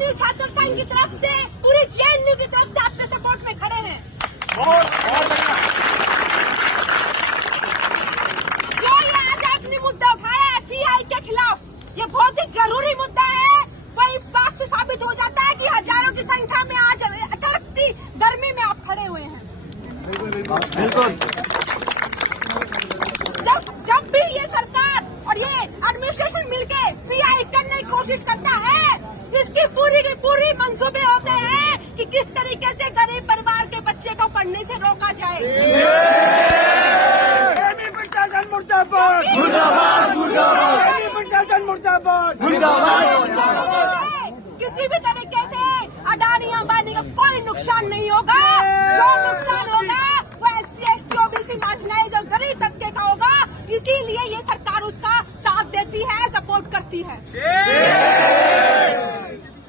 JNU छात्र संघ की तरफ से, पूरी जेएनयू की तरफ से आपके सपोर्ट में खड़े हैं। जो ये आज आपने मुद्दा उठाया है FII के खिलाफ, ये बहुत ही जरूरी मुद्दा है। वह इस बात से साबित हो जाता है कि हजारों की संख्या में आज कड़कती गर्मी में आप खड़े हुए हैं। बिल्कुल। जब भी ये सरकार और ये एडमिनिस्ट्रेशन मिलके FII करने की कोशिश करता है, इसकी पूरी की पूरी मंसूबे होते हैं कि किस तरीके से गरीब परिवार के बच्चे को पढ़ने से रोका जाए। प्रशासन मुर्दाबाद, मुर्दाबाद, मुर्दाबाद, प्रशासन मुर्दाबाद, मुर्दाबाद। किसी भी तरीके से अडानी अंबानी का कोई नुकसान नहीं होगा। जो नुकसान होगा वो SC, ST, OBC, मार्जिनाइज्ड और गरीब तबके का होगा। इसीलिए ये सरकार उसका साथ देती है, सपोर्ट करती है।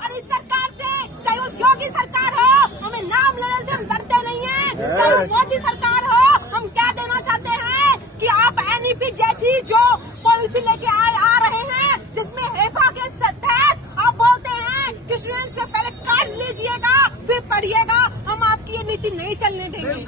और इस सरकार से, चाहे वो योगी सरकार हो, हमें नाम लेने से हम डरते नहीं है। चाहे वो मोदी सरकार हो, हम क्या देना चाहते हैं कि आप NEP जैसी जो पॉलिसी लेके आ रहे हैं, जिसमें हेफा के तहत आप बोलते हैं कि स्टूडेंट से पहले कार्ड लीजिएगा फिर पढ़िएगा, हम आपकी ये नीति नहीं चलने देंगे।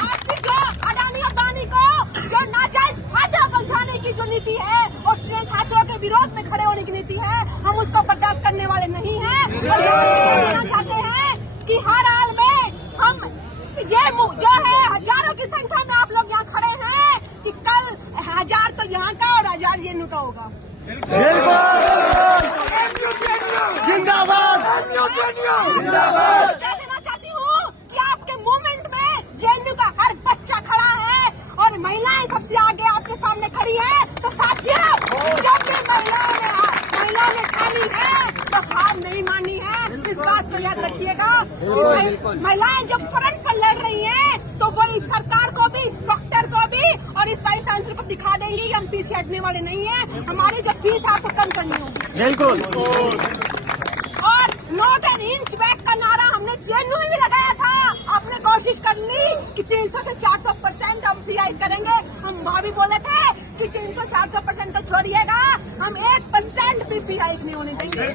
आपकी जो अडानी अंबानी को जो नाजायज फायदा पहुंचाने की जो नीति है और स्टूडेंट छात्रों के विरोध में खड़े होने की नीति है, हम उसको बर्दाश्त करने वाले नहीं हैं। और कहना चाहते हैं कि हर हाल में हम ये जो है हजारों की संख्या में आप लोग यहाँ खड़े हैं कि कल 1000 तो यहाँ का और 1000 जेएनयू का होगा। जिंदाबाद, जिंदाबाद। कह देना चाहती हूँ कि आपके मूवमेंट में जेएनयू का हर बच्चा खड़ा है और महिलाएं सबसे आगे आपके सामने खड़ी है। तो साथियों, जब भी महिलाओं ने ठानी है तो हार नहीं मानी है, इस बात को याद रखिएगा। महिलाएं जब फ्रंट पर लड़ रही हैं तो वो इस सरकार को भी, इस डॉक्टर को भी और इस वाइस चांसलर को दिखा देंगे कि हम पीछे हटने वाले नहीं हैं। हमारी जो फीस है आपको कम करनी होगी। बिल्कुल। और नॉट एन इंच बैक का नारा हमने जेएनयू में भी लगाया था। आपने कोशिश कर ली कि 300 से 400% हम FII करेंगे। हम भाभी बोले थे कि 300-400% तो छोड़िएगा, हम 1% भी FII नहीं होने देंगे।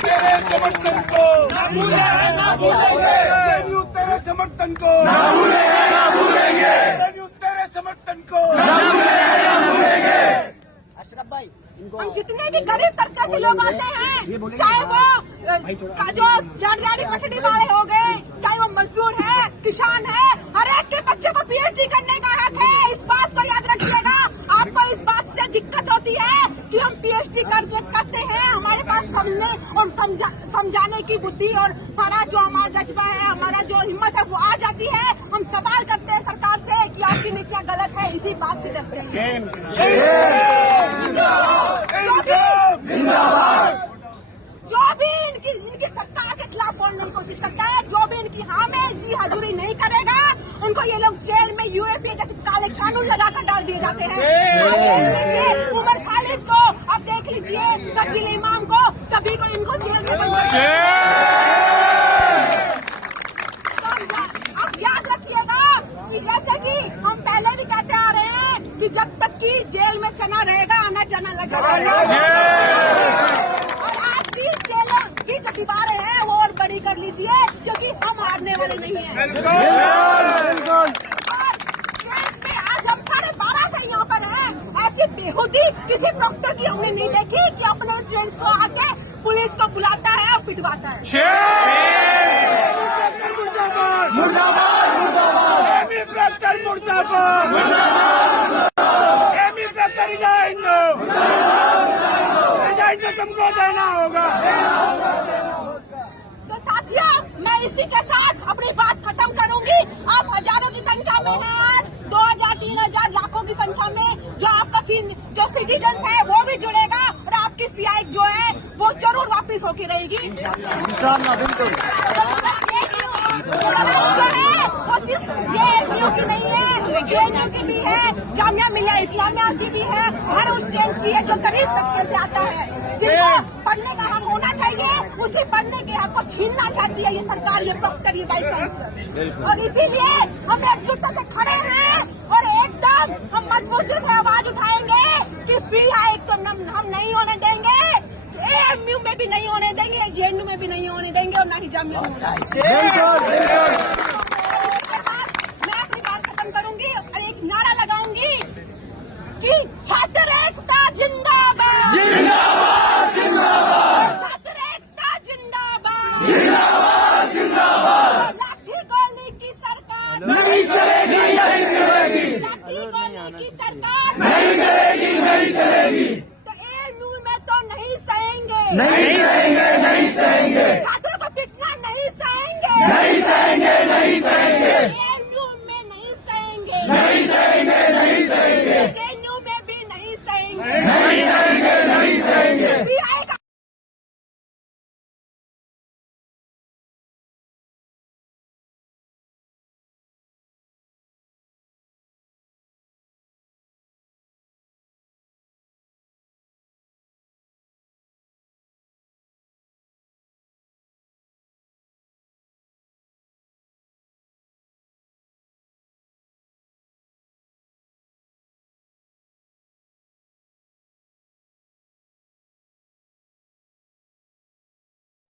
तेरे समर्थन को ना भूलेंगे, ना भूलेंगे। जेएनयू तेरे समर्थन को ना भूलेंगे, ना भूलेंगे। जेएनयू तेरे समर्थन को ना भूलेंगे, ना भूलेंगे। अशरफ भाई, हम जितने भी गरीब तबके के लोग आते हैं, चाहे वो जो जड़गाड़ी पटड़ी वाले हो गए, चाहे वो मजदूर है, किसान है, हर एक के बच्चे को PhD करने का हक है। इस बात को याद रखिएगा। आपको इस बात से दिक्कत होती है कि हम PhD करते हैं, हमारे पास समझने और समझाने की बुद्धि और सारा जो हमारा जज्बा है, हमारा जो हिम्मत है वो आ जाती है। हम सवाल करते हैं सरकार से कि आपकी नीतियाँ गलत है, इसी बात से डरते हैं। जो भी इनकी सरकार के खिलाफ बोलने की कोशिश करता है, जो भी इनकी हाँ में जी हजूरी नहीं करेगा, उनको ये लोग जेल में UAPA जैसे काले कानून लगाकर डाल दिए जाते हैं। उमर खालिद को आप देख लीजिए, शकील इमाम को, सभी को इनको जेल में बंद कर। आप याद रखिएगा कि जैसे कि हम पहले भी कहते आ रहे हैं कि जब तक कि जेल में चना रहेगा, आना जाना लगा रहेगा। और आज भी जेलों की जो दीवारें हैं वो और बड़ी कर लीजिए, क्योंकि हम हारने वाले नहीं हैं। और देश में आज हम 12.5 से यहाँ पर हैं। ऐसी बेहूदी किसी डॉक्टर की हमने नहीं देखी कि अपने स्टूडेंट्स को आके पुलिस को बुलाता है और पिटवाता है। मुर्दाबाद, मुर्दाबाद, मुर्दाबाद। मुर्दाबाद, तुमको देना होगा। तो साथियों, मैं इसी के साथ अपनी बात खत्म करूंगी। आप हजारों की संख्या में हैं, आज 2000, 3000, लाखों की संख्या में जो आपका जो सिटीजन है वो भी जुड़ेगा और आपकी FII जो है वो जरूर वापिस होके रहेगी। इंशाअल्लाह, बिल्कुल। जो है वो सिर्फ ये NU की नहीं है, जेएनयू की भी है, जामिया मिलिया इस्लामिया की भी है, हर उस स्टेट की है जो गरीब तबके से आता है, जिनको पढ़ने का हक होना चाहिए, उसी पढ़ने के हक को छीनना चाहती है ये सरकार, ये प्रोक्टर, ये वाइस चांसलर। और इसीलिए हम एकजुटता से खड़े हैं और एकदम हम मजबूती से आवाज उठाएंगे कि फ्री हाइक तो हम नहीं होने देंगे, एएमयू में भी नहीं होने देंगे, जेएनयू में भी नहीं होने देंगे और ना ही जामिया में। मैं अपनी बात खत्म करूंगी और एक नारा लगाऊंगी कि छात्र एकता जिंदाबाद, जिंदाबाद, जिंदाबाद, छात्र एकता जिंदाबाद, जिंदाबाद, जिंदाबाद। लाठी गोली की सरकार नहीं चलेगी, नहीं चलेगी, लाठी गोली की सरकार नहीं चलेगी, नहीं चलेगी। तो एएमयू में तो नहीं सहेंगे, नहीं सहेंगे, नहीं सहेंगे, छात्रों को पिटना नहीं सहेंगे, नहीं सहेंगे, नहीं सहेंगे, एएमयू में नहीं सहेंगे, नहीं सहेंगे, नहीं सहेंगे, जेएनयू में भी नहीं सहेंगे, नहीं सहेंगे, नहीं सहेंगे।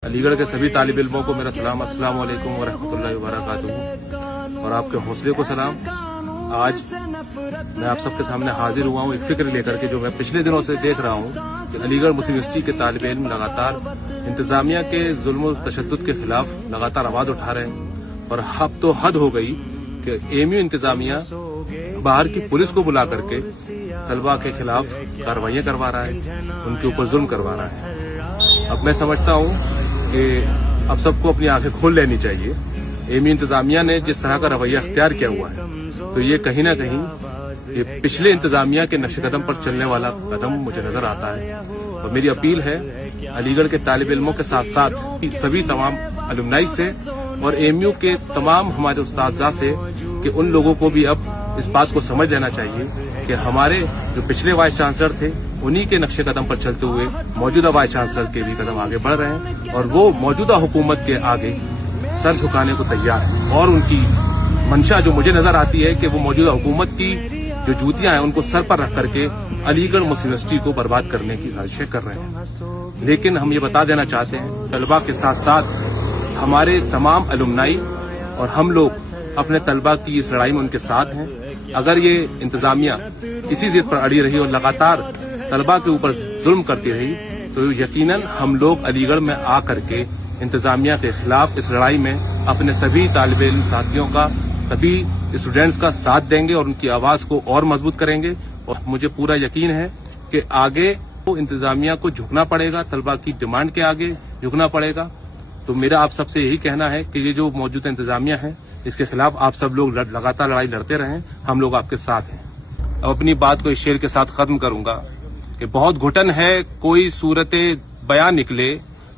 अलीगढ़ के सभी तालिब इल्मों को मेरा सलाम, अस्सलाम वालेकुम व रहमतुल्लाहि व बरकातुहू, और आपके हौसले को सलाम। आज मैं आप सबके सामने हाजिर हुआ हूँ एक फिक्र लेकर के, जो मैं पिछले दिनों से देख रहा हूँ कि अलीगढ़ मुस्लिम यूनिवर्सिटी के तालिब इल्म लगातार इंतजामिया के जुल्म और तशद्दुद के खिलाफ लगातार आवाज उठा रहे हैं। और अब तो हद हो गई कि एएमयू इंतजामिया बाहर की पुलिस को बुला करके तलबा के खिलाफ कार्रवाइयां करवा रहा है, उनके ऊपर जुल्म करवा रहा है। अब मैं समझता हूँ कि अब सबको अपनी आंखें खोल लेनी चाहिए। एएमयू इंतजामिया ने जिस तरह का रवैया अख्तियार किया हुआ है, तो ये कहीं ना कहीं ये पिछले इंतजामिया के नक्शे कदम पर चलने वाला कदम मुझे नजर आता है। और मेरी अपील है अलीगढ़ के तालिब इल्मों के साथ साथ सभी तमाम अलुमनाई से और एएमयू के तमाम हमारे उस्ताद से कि उन लोगों को भी अब इस बात को समझ लेना चाहिए कि हमारे जो पिछले वाइस चांसलर थे, उन्हीं के नक्शे कदम पर चलते हुए मौजूदा वाइस चांसलर के भी कदम आगे बढ़ रहे हैं और वो मौजूदा हुकूमत के आगे सर झुकाने को तैयार है। और उनकी मंशा जो मुझे नजर आती है कि वो मौजूदा हुकूमत की जो जूतियां हैं उनको सर पर रख करके अलीगढ़ मुस्लिम यूनिवर्सिटी को बर्बाद करने की साजिशें कर रहे हैं। लेकिन हम ये बता देना चाहते हैं तलबा के साथ साथ हमारे तमाम अलुमनाई और हम लोग अपने तलबा की इस लड़ाई में उनके साथ हैं। अगर ये इंतजामिया इसी जिद पर अड़ी रही और लगातार तलबा के ऊपर जुल्म करती रही तो यकीनन हम लोग अलीगढ़ में आ करके इंतजामिया के खिलाफ इस लड़ाई में अपने सभी तालिब इल्म साथियों का, सभी स्टूडेंट्स का साथ देंगे और उनकी आवाज को और मजबूत करेंगे। और मुझे पूरा यकीन है कि आगे तो इंतजामिया को झुकना पड़ेगा, तलबा की डिमांड के आगे झुकना पड़ेगा। तो मेरा आप सबसे यही कहना है कि ये जो मौजूदा इंतजामिया है इसके खिलाफ आप सब लोग लगातार लड़ाई लड़ते रहें, हम लोग आपके साथ हैं। अब अपनी बात को इस शेर के साथ खत्म करूंगा कि बहुत घुटन है कोई सूरत बयां निकले,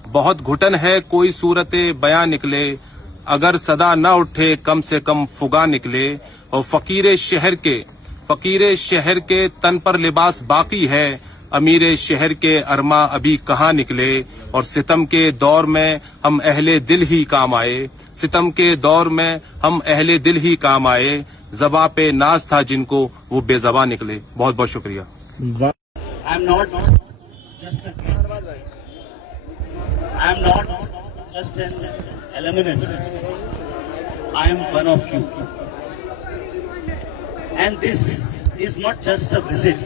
बहुत घुटन है कोई सूरत बयां निकले, अगर सदा न उठे कम से कम फुगा निकले। और फकीर शहर के तन पर लिबास बाकी है, अमीर शहर के अरमा अभी कहाँ निकले। और सितम के दौर में हम अहले दिल ही काम आए, सितम के दौर में हम अहले दिल ही काम आए, ज़बा पे नाज था जिनको वो बेज़बा निकले। बहुत बहुत शुक्रिया। I'm not just a case. I'm not just an alumnus. I am one of you. And this is not just a visit.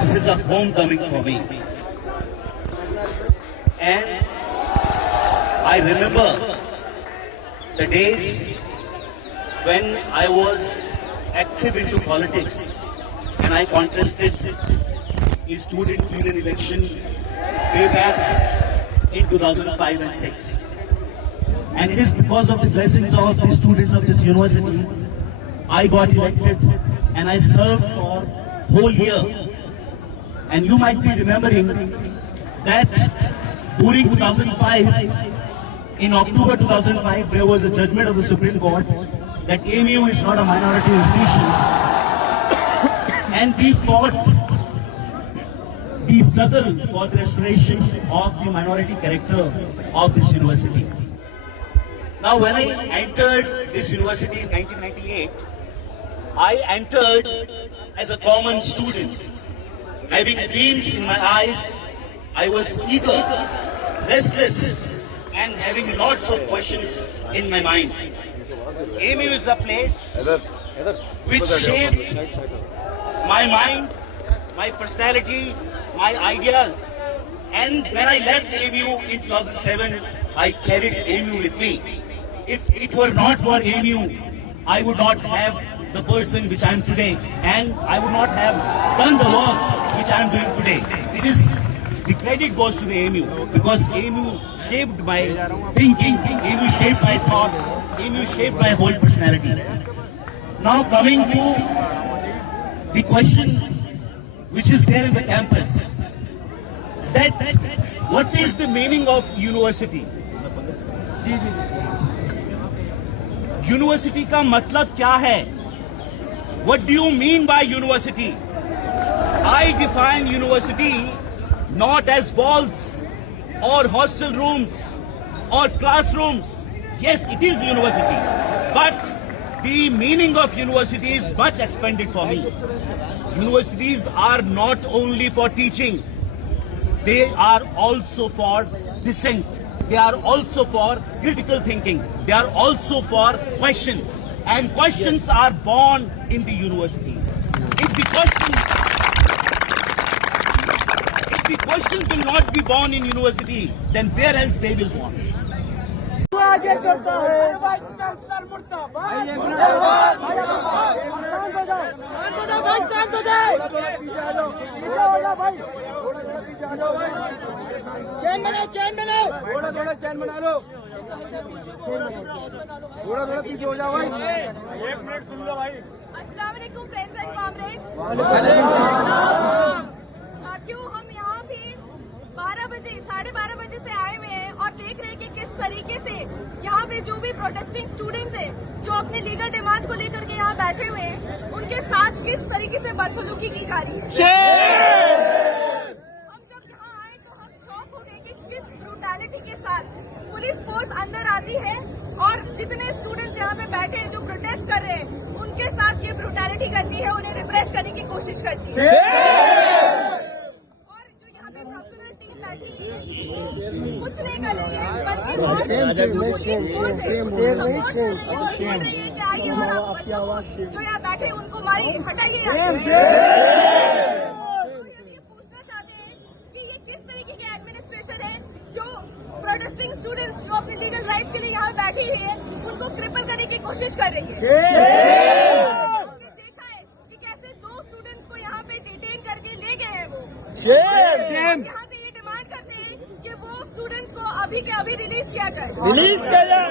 This is a homecoming for me. And I remember the days when I was active into politics and I contested in student union election way back in 2005 and 6. And it is because of the blessings of the students of this university, I got elected and I served for whole year. And you might be remembering that during 2005, in October 2005, there was a judgment of the Supreme Court that AMU is not a minority institution, and we fought the struggle for the restoration of the minority character of this university. Now, when I entered this university in 1998, I entered as a common student. Having dreams in my eyes, I was eager, restless, and having lots of questions in my mind. AMU is a place which shaped my mind, my personality, my ideas. And when I left AMU in 2007, I carried AMU with me. If it were not for AMU, I would not have the person which I am today, and I would not have done the work which I am doing today. The credit goes to the AMU, because AMU shaped my thinking, AMU shaped my thoughts, AMU shaped my whole personality. Now coming to the question which is there in the campus, that what is the meaning of university? University का मतलब क्या है? What do you mean by university? I define university not as walls or hostel rooms or classrooms. Yes, it is university, but the meaning of university is much expanded for me. Universities are not only for teaching, they are also for dissent. They are also for critical thinking. They are also for questions. And questions are born in the universities. If the questions will not be born in university, then where else they will born? चैन बना लो थोड़ा पीछे हो जाओ भाई, 1 minute सुन लो भाई। अस्सलाम वालेकुम friends and comrades. साथियों, हम यहाँ पे 12:30 बजे से आए हुए हैं और देख रहे हैं कि किस तरीके से यहाँ पे जो भी प्रोटेस्टिंग स्टूडेंट्स हैं, जो अपने लीगल डिमांड्स को लेकर के यहाँ बैठे हुए हैं, उनके साथ किस तरीके से बदसलूकी की जा रही है। हम जब यहाँ आए तो हम शॉक हो गए कि किस ब्रूटैलिटी के साथ पुलिस फोर्स अंदर आती है और जितने स्टूडेंट्स यहाँ पे बैठे हैं जो प्रोटेस्ट कर रहे हैं, उनके साथ ये ब्रूटैलिटी करती है, उन्हें रिप्रेस करने की कोशिश करती है। और जो यहाँ पे प्रॉक्यूरर टीम बैठी है कुछ नहीं कर रही है, बल्कि जो पुलिस फोर्स है सपोर्ट कर रही है कि आइए और आप बच्चों को जो यहाँ बैठे हैं उनको मारिए, हटाइए। प्रोटेस्टिंग स्टूडेंट्स जो अपने लीगल राइट्स के लिए यहाँ बैठी हुई है, उनको क्रिपल करने की कोशिश कर रही है। हमने देखा है कि कैसे 2 स्टूडेंट्स को यहाँ पे डिटेन करके ले गए हैं वो। यहाँ से ये डिमांड करते हैं कि वो स्टूडेंट्स को अभी के अभी रिलीज किया जाए। रिलीज करो।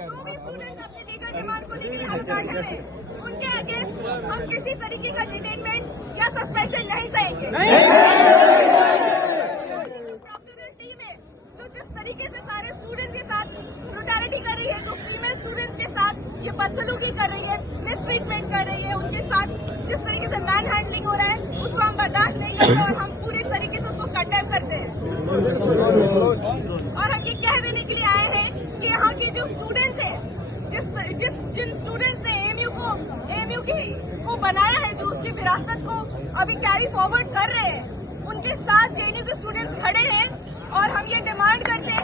जो भी स्टूडेंट्स अपने लीगल डिमांड को लेकर यहाँ बैठे हैं, उनके अगेंस्ट हम किसी तरीके का डिटेनमेंट या सस्पेंशन नहीं सहेंगे। प्रॉक्यूरर टीम है जो जिस तरीके से सारे स्टूडेंट्स के साथ ब्रूटैलिटी कर रही है, जो फीमेल स्टूडेंट्स के साथ ये बदसलूकी कर रही है, मिसट्रीटमेंट कर रही है, उनके साथ जिस तरीके से मैन हैंडलिंग हो रहा है, उसको हम बर्दाश्त नहीं करते और हम पूरी तरीके से उसको कंडेम करते हैं। और हम ये कह देने के लिए आए हैं कि यहाँ के जो स्टूडेंट्स हैं, जिन स्टूडेंट्स ने एएमयू को बनाया है, जो उसकी विरासत को अभी कैरी फॉरवर्ड कर रहे हैं, उनके साथ जेएनयू के स्टूडेंट्स खड़े हैं और हम ये डिमांड करते हैं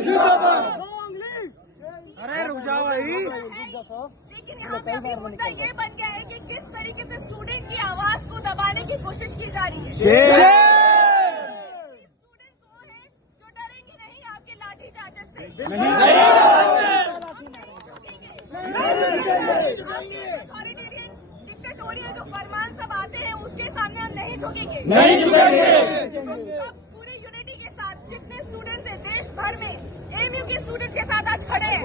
जिंदाबाद। अरे रुक जाओ भाई। लेकिन यहाँ पे अभी मुद्दा ये बन गया है कि किस तरीके से स्टूडेंट की आवाज को दबाने की कोशिश की जा रही है। स्टूडेंट्स वो हैं जो डरेंगे नहीं आपके लाठी चार्जेस से। हम नहीं झुकेंगे। अथॉरिटेरियन नहीं झुकेंगे, नहीं झुकेंगे। हम सब पूरे यूनिटी के साथ जितने स्टूडेंट्स हैं देश भर में एएमयू के स्टूडेंट्स के साथ आज खड़े हैं।